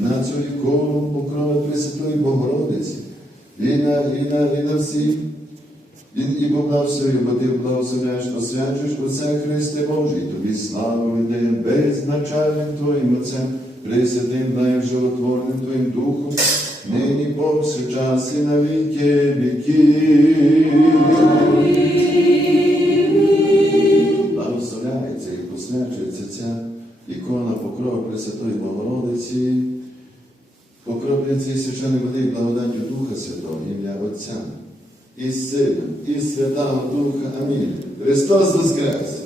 на цю ікону покрови Пресвятої Богородиці, і на, і на, і всіх. І, і поблагословив, бо ти благословляєш, освячуєш Отце Христе Божий, тобі славу віддаєм беззначальним Твоїм Отцем, Пресвятим Даєм животворним Твоїм Духом, нині повсякчас і на віки віків. Благословляється і посвячується ця ікона покрови Пресвятої Богородиці, покровниці священної води і благодаттю Духа Святого, ім'я Отця і Сина, і Святого Духа. Амінь. Христос Воскрес!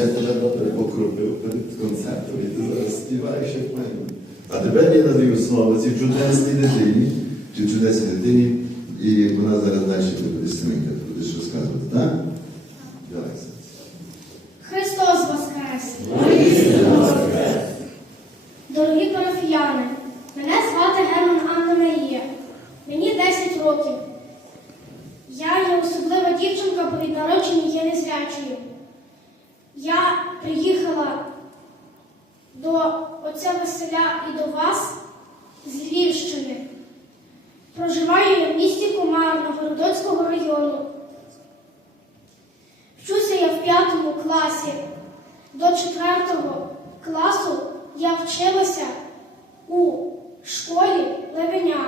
Я тебе добре покропив перед концертом, і ти зараз співаєш як мене. А тепер я надаю слово цій чудесній дитині, чи чудесній дитині, і вона зараз далі буде ти будеш розказувати, так? Років. Я є особлива дівчинка, бо від народження є незрячою. Я приїхала до отця Василя і до вас з Львівщини. Проживаю я в місті Комарно Городоцького району. Вчуся я в п'ятому класі. До четвертого класу я вчилася у школі Левеня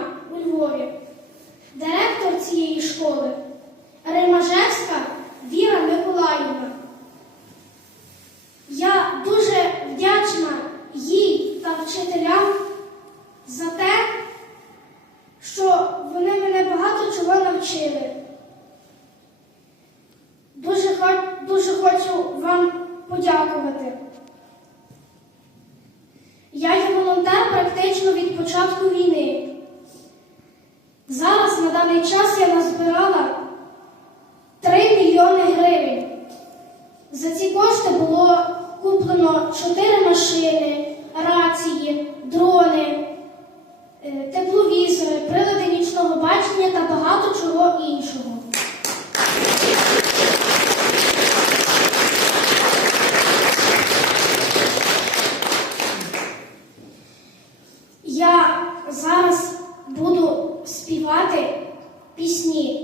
навчили. Дуже, дуже хочу вам подякувати. Я є волонтер практично від початку війни. Зараз на даний час я назбирала 3 мільйони гривень. За ці кошти було куплено 4 машини, рації, дрони, чого іншого. Я зараз буду співати пісні